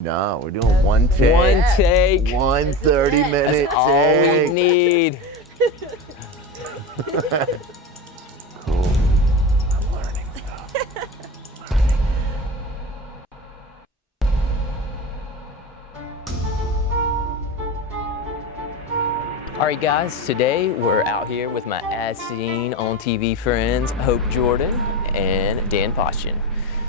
No, we're doing one take. One take. One 30-minute take. That's all we need. Cool. I'm learning stuff. All right, guys, today we're out here with my as seen on TV friends, Hope Jordan and Dan Postian.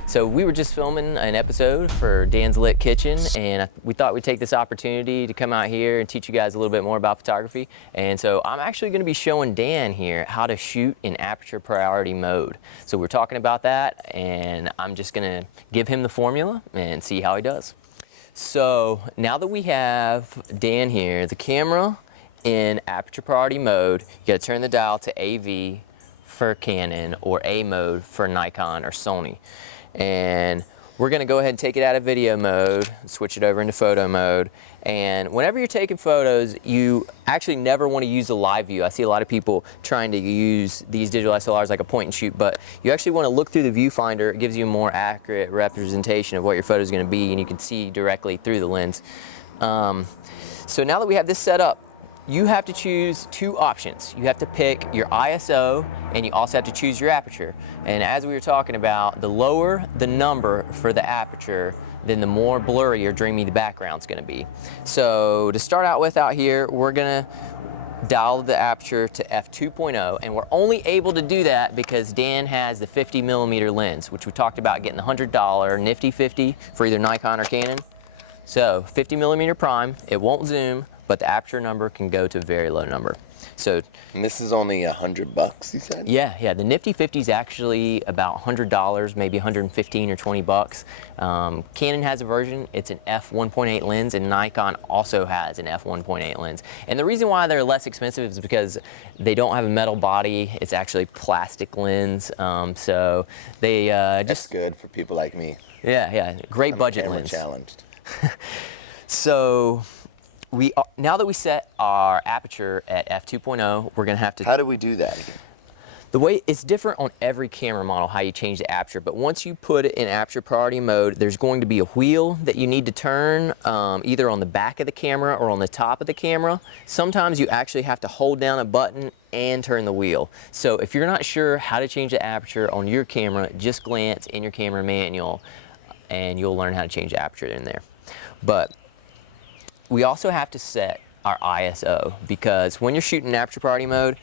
So we were just filming an episode for Dan's Lit Kitchen, and we thought we'd take this opportunity to come out here and teach you guys a little bit more about photography. And so I'm actually going to be showing Dan here how to shoot in Aperture Priority Mode. So we're talking about that, and I'm just going to give him the formula and see how he does. So now that we have Dan here, the camera in Aperture Priority Mode, you got to turn the dial to AV for Canon or A mode for Nikon or Sony. And we're going to go ahead and take it out of video mode, switch it over into photo mode. And whenever you're taking photos, you actually never want to use the live view. I see a lot of people trying to use these digital SLRs like a point and shoot, but you actually want to look through the viewfinder. It gives you a more accurate representation of what your photo is going to be, and you can see directly through the lens. So now that we have this set up, you have to choose two options. You have to pick your ISO, and you also have to choose your aperture. And as we were talking about, the lower the number for the aperture, then the more blurry or dreamy the background's gonna be. So to start out with out here, we're gonna dial the aperture to f2.0, and we're only able to do that because Dan has the 50mm lens, which we talked about getting the $100 nifty 50 for either Nikon or Canon. So 50mm prime, it won't zoom, but the aperture number can go to a very low number. So, And this is only $100, you said? yeah, the nifty 50 is actually about $100, maybe 115 or 20 bucks. Canon has a version, it's an f1.8 lens, and Nikon also has an f1.8 lens. And the reason why they're less expensive is because they don't have a metal body, it's actually plastic lens. So they That's good for people like me. Yeah, great budget lens. Challenged. So, now that we set our aperture at f2.0, we're gonna have to... How do we do that again? The way it's different on every camera model, how you change the aperture, but once you put it in Aperture Priority Mode, there's going to be a wheel that you need to turn either on the back of the camera or on the top of the camera. Sometimes you actually have to hold down a button and turn the wheel. So if you're not sure how to change the aperture on your camera, just glance in your camera manual and you'll learn how to change the aperture in there. But we also have to set our ISO, because when you're shooting in Aperture Priority Mode,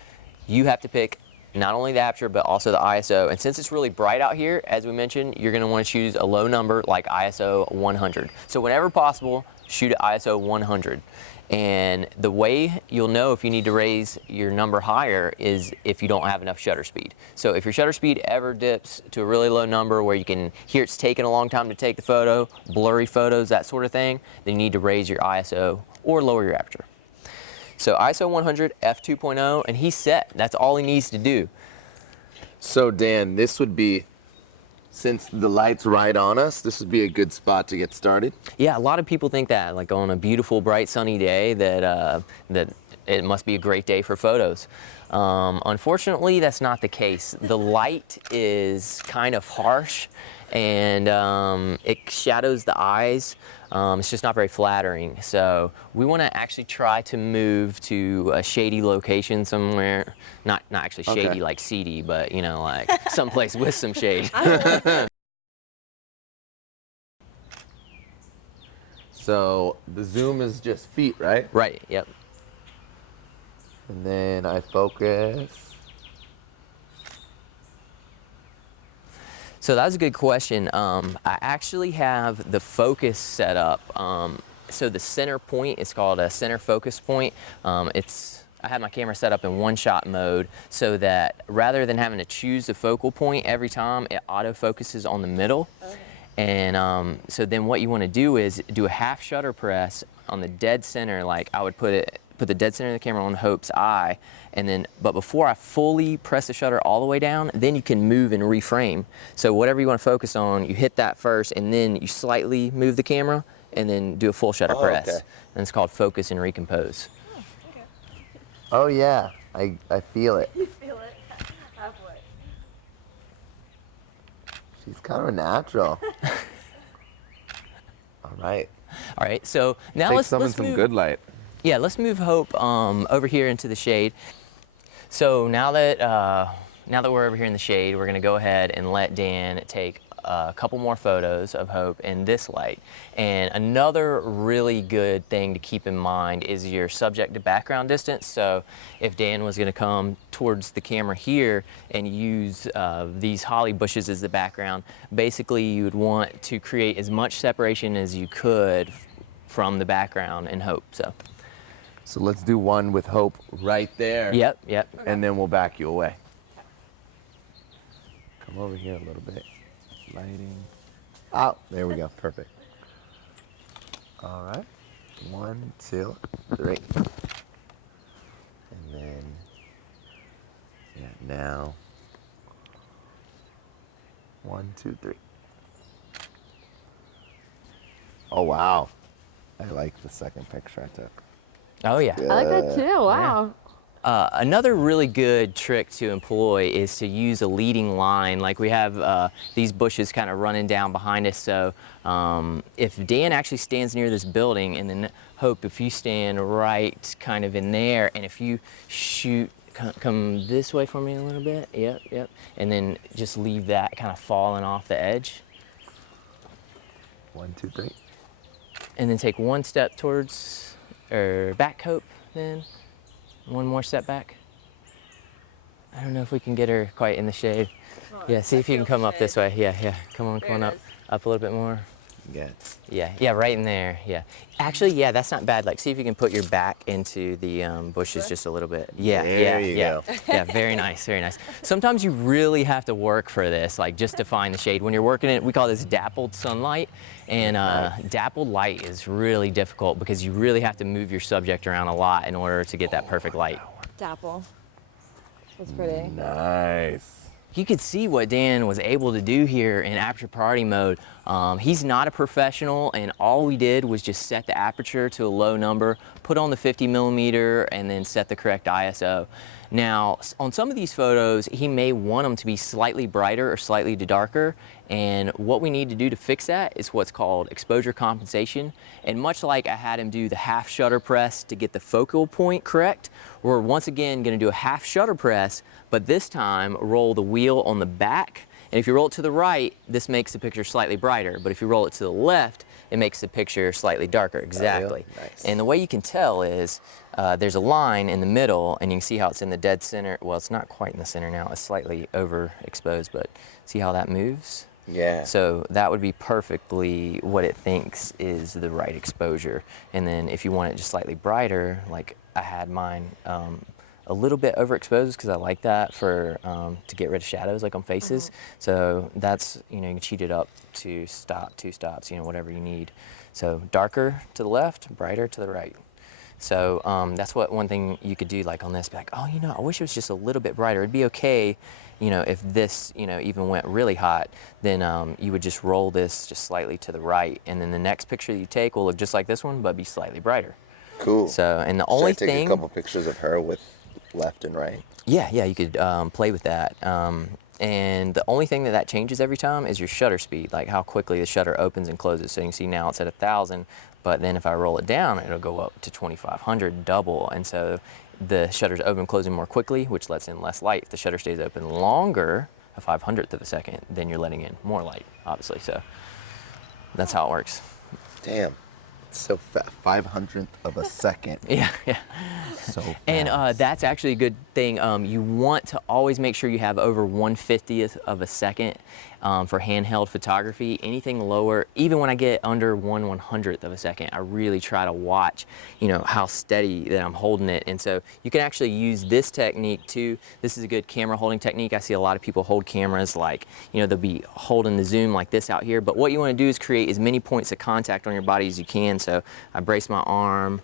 you have to pick not only the aperture but also the ISO. And since it's really bright out here, as we mentioned, you're going to want to choose a low number like ISO 100. So whenever possible, shoot at ISO 100. And the way you'll know if you need to raise your number higher is if you don't have enough shutter speed. So if your shutter speed ever dips to a really low number where you can hear it's taking a long time to take the photo, blurry photos, that sort of thing, then you need to raise your ISO or lower your aperture. So ISO 100, f2.0, and he's set. That's all he needs to do. So Dan, this would be, since the light's right on us, this would be a good spot to get started? Yeah, a lot of people think that, like on a beautiful, bright, sunny day, that it must be a great day for photos. Unfortunately, that's not the case. The light is kind of harsh, and it shadows the eyes. It's just not very flattering. So we want to actually try to move to a shady location somewhere. Not actually shady, Okay. like seedy, but you know, like someplace with some shade. So the zoom is just feet, right? Right, yep. And then I focus. So that was a good question. I actually have the focus set up. So the center point is called a center focus point. I have my camera set up in one-shot mode so that rather than having to choose the focal point every time, it autofocuses on the middle. Okay. And so then what you want to do is do a half shutter press on the dead center, like I would put the dead center of the camera on Hope's eye, and then, but before I fully press the shutter all the way down, then you can move and reframe. So whatever you want to focus on, you hit that first, and then you slightly move the camera, and then do a full shutter press. Okay. And it's called focus and recompose. Oh, okay. Oh yeah, I feel it. You feel it halfway. She's kind of a natural. All right. All right, so now Take let's some in some move, good light. Yeah, let's move Hope over here into the shade. So now that we're over here in the shade, we're gonna go ahead and let Dan take a couple more photos of Hope in this light. And another really good thing to keep in mind is your subject to background distance. So if Dan was gonna come towards the camera here and use these holly bushes as the background, basically you would want to create as much separation as you could from the background in Hope. So let's do one with Hope right there. Yep. And then we'll back you away. Come over here a little bit. Lighting. Oh, there we go. Perfect. All right. 1, 2, 3. And then, yeah, now. 1, 2, 3. Oh, wow. I like the second picture I took. Oh yeah. I like that too. Wow. Another really good trick to employ is to use a leading line. Like we have these bushes kind of running down behind us. So if Dan actually stands near this building, and then Hope, if you stand right kind of in there, and if you shoot, come this way for me a little bit. Yep. And then just leave that kind of falling off the edge. 1, 2, 3. And then take one step towards, or back, Hope, then. One more step back. I don't know if we can get her quite in the shade. Yeah, see if you can come up this way. Yeah. Come on up. Up a little bit more. Yeah. Yeah, right in there. Yeah. Actually, yeah, that's not bad. Like, see if you can put your back into the bushes just a little bit. Yeah. There you go. Yeah, very nice. Sometimes you really have to work for this, like just to find the shade. When you're working it, we call this dappled sunlight. And dappled light is really difficult because you really have to move your subject around a lot in order to get that perfect light. Dapple. That's pretty. Nice. You could see what Dan was able to do here in Aperture Priority Mode. He's not a professional, and all we did was just set the aperture to a low number, put on the 50 millimeter, and then set the correct ISO. Now, on some of these photos, he may want them to be slightly brighter or slightly darker, and what we need to do to fix that is what's called exposure compensation. And much like I had him do the half shutter press to get the focal point correct, we're once again gonna do a half shutter press, but this time roll the wheel on the back. And if you roll it to the right, this makes the picture slightly brighter, but if you roll it to the left, it makes the picture slightly darker. Exactly. Nice. And the way you can tell is there's a line in the middle, and you can see how it's in the dead center. Well, it's not quite in the center now. It's slightly overexposed, but see how that moves? Yeah. So that would be perfectly what it thinks is the right exposure. And then if you want it just slightly brighter, like I had mine a little bit overexposed because I like that for to get rid of shadows like on faces. So that's, you know, you can cheat it up to stop, 2 stops, you know, whatever you need. So darker to the left, brighter to the right. So that's one thing you could do, like on this, be like, oh, you know, I wish it was just a little bit brighter. It'd be okay, you know, if this, you know, even went really hot, then you would just roll this just slightly to the right, and then the next picture you take will look just like this one, but be slightly brighter. Cool. So, and the only Should I take thing, a couple pictures of her with left and right? yeah, you could play with that. And the only thing that changes every time is your shutter speed, like how quickly the shutter opens and closes. So you can see now it's at 1,000, but then if I roll it down, it'll go up to 2,500, double. And so the shutter's open and closing more quickly, which lets in less light. If the shutter stays open longer, a 500th of a second, then you're letting in more light, obviously. So that's how it works. Damn. It's so fast. 500th of a second. Yeah. So fast. And that's actually a good thing. You want to always make sure you have over 1/50th of a second for handheld photography. Anything lower, even when I get under 1/100th of a second, I really try to watch, you know, how steady that I'm holding it. And so you can actually use this technique too. This is a good camera holding technique. I see a lot of people hold cameras like, you know, they'll be holding the zoom like this out here. But what you want to do is create as many points of contact on your body as you can. So I brace my arm,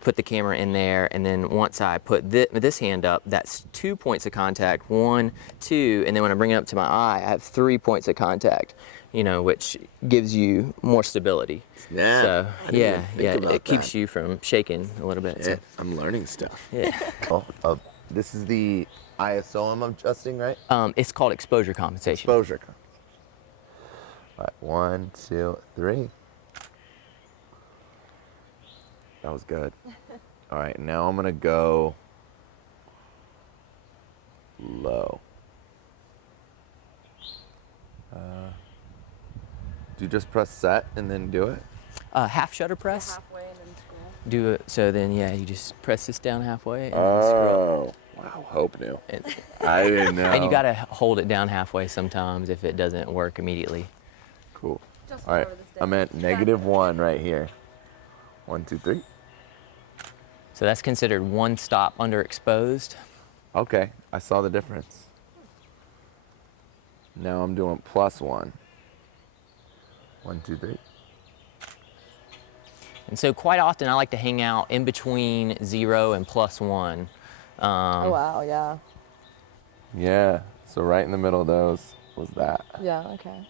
put the camera in there, and then once I put this hand up, that's 2 points of contact, 1, 2, and then when I bring it up to my eye, I have 3 points of contact, you know, which gives you more stability. Yeah. So yeah, about it keeps that. you from shaking a little bit. Yeah, So, I'm learning stuff. yeah. This is the ISO I'm adjusting, right? It's called exposure compensation. Exposure. All right, 1, 2, 3. That was good. All right, now I'm gonna go low. Do you just press set and then do it? Half shutter press. Halfway and then scroll. Do it. So then, yeah, you just press this down halfway and then scroll. Oh, wow, Hope knew. And, I didn't know. and you gotta hold it down halfway sometimes if it doesn't work immediately. Cool. Just All right, lower this I'm down. at -1 right here. 1, 2, 3. So that's considered one stop underexposed. Okay, I saw the difference. Now I'm doing +1. 1, 2, 3. And so quite often I like to hang out in between 0 and +1. Oh wow, yeah. Yeah, so right in the middle of those was that. Yeah, okay.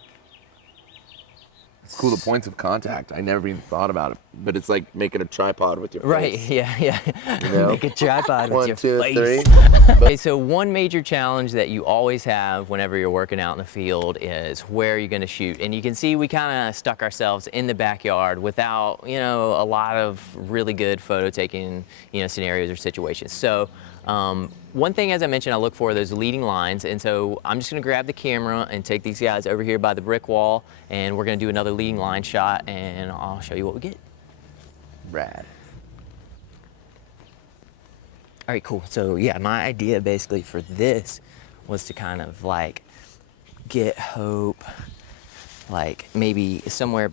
It's cool, the points of contact. I never even thought about it, but it's like making a tripod with your Right, face. yeah. You know? Make a tripod with 1, your 2, face. 3. Okay, so one major challenge that you always have whenever you're working out in the field is where you're gonna shoot. And you can see we kind of stuck ourselves in the backyard without, a lot of really good photo taking, scenarios or situations. So one thing, as I mentioned, I look for those leading lines. And so I'm just gonna grab the camera and take these guys over here by the brick wall, and we're gonna do another leading line shot, and I'll show you what we get. Rad. All right, cool. So yeah, my idea basically for this was to kind of like get Hope like maybe somewhere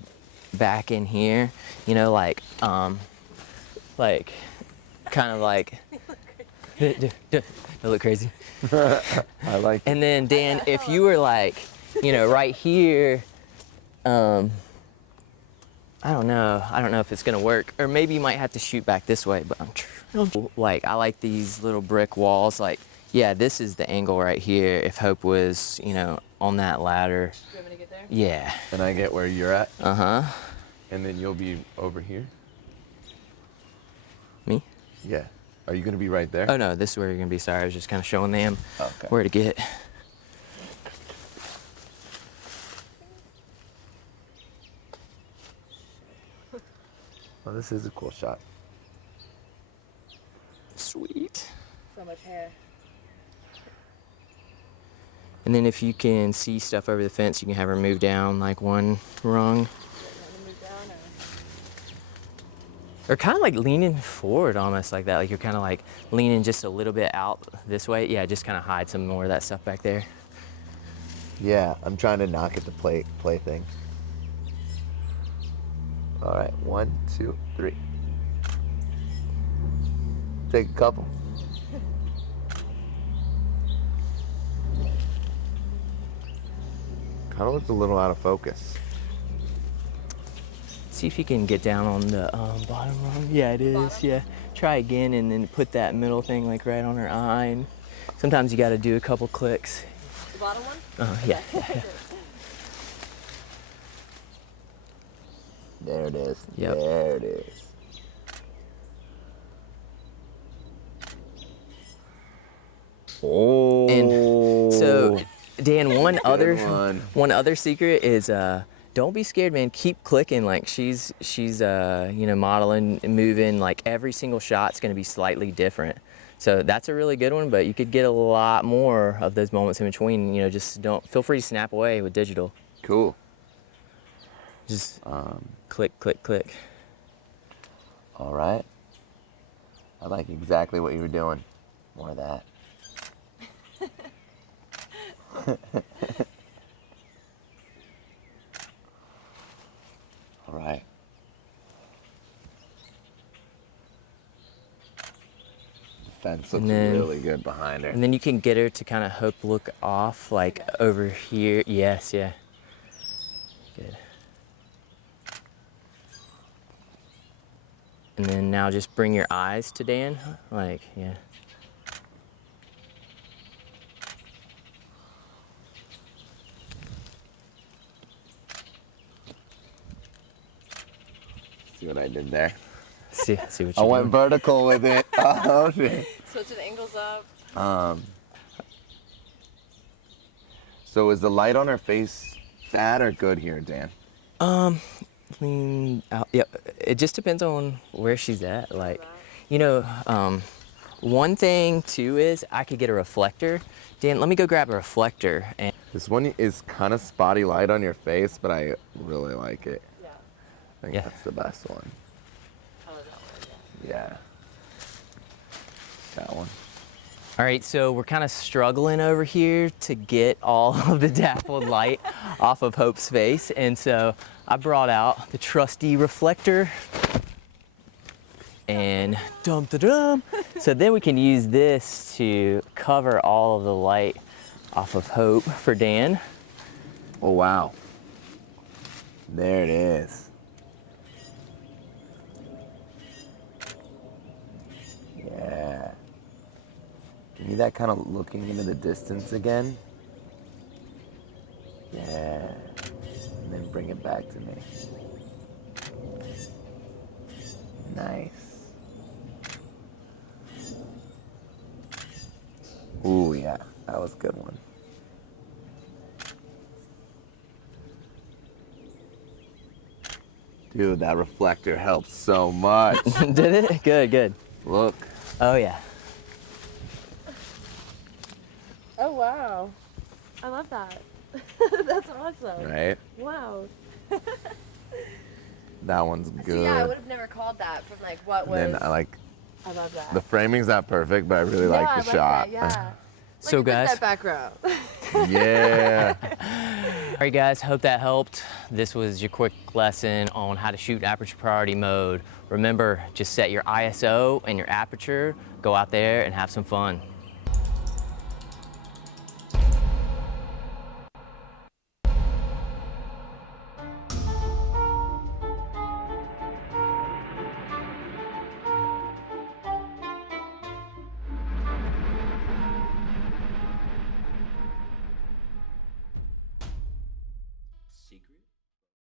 back in here, like kind of like don't look crazy. I like it. And then Dan, if you were like, right here, I don't know if it's gonna work, or maybe you might have to shoot back this way, but like I like these little brick walls. Like, yeah, this is the angle right here. If Hope was, on that ladder. Do you want me to get there? Yeah. And I get where you're at, Uh-huh. and then you'll be over here? Me? Yeah. Are you gonna be right there? Oh no, this is where you're gonna be. Sorry, I was just kind of showing them Okay. where to get. Well, this is a cool shot. Sweet. So much hair. And then if you can see stuff over the fence, you can have her move down like one rung. Want to move down or? Or kind of like leaning forward almost like that. Like you're kind of like leaning just a little bit out this way. Yeah, just kind of hide some more of that stuff back there. Yeah, I'm trying to knock at the play thing. All right, 1, 2, 3. Take a couple. Kind of looks a little out of focus. See if you can get down on the bottom rung. Yeah, it is. Bottom? Yeah. Try again and then put that middle thing like right on her eye. And sometimes you got to do a couple clicks. The bottom one? Yeah. There it is. Yep. There it is. Oh. And so, Dan, one one. other secret is don't be scared, man. Keep clicking. Like she's modeling and moving. Like every single shot's gonna be slightly different. So that's a really good one. But you could get a lot more of those moments in between. Just don't feel free to snap away with digital. Cool. Just click, click, click. All right. I like exactly what you were doing. More of that. All right. The fence looks really good behind her. And then you can get her to kind of Hope look off, like over here. Yes, yeah. Good. And then now just bring your eyes to Dan, like, yeah. See what I did there? See what you I went vertical with it. Oh, shit. Switching angles up. So is the light on her face bad or good here, Dan? lean out. Yeah, it just depends on where she's at. Like, you know, one thing too is I could get a reflector. Dan, let me go grab a reflector. And This one is kind of spotty light on your face, but I really like it. Yeah. I think Yeah. that's the best one. Oh, that one, Yeah. That one. all right, so we're kind of struggling over here to get all of the dappled light off of Hope's face. And so I brought out the trusty reflector and dum-da-dum. So then we can use this to cover all of the light off of Hope for Dan. Oh, wow. There it is. Yeah. Give me that kind of looking into the distance again. Yeah. And then bring it back to me. Nice. Ooh, yeah. That was a good one. Dude, that reflector helps so much. Did it? Good, good. Look. Oh yeah. Oh, wow. I love that. That's awesome. Right? Wow. That one's good. So, yeah, I would have never called that from like what was. And then I like I love that. the framing's not perfect, but I really like the shot. That, yeah. So, Like, guys- that background. Yeah. All right, guys, hope that helped. This was your quick lesson on how to shoot in Aperture Priority Mode. Remember, just set your ISO and your aperture, go out there and have some fun.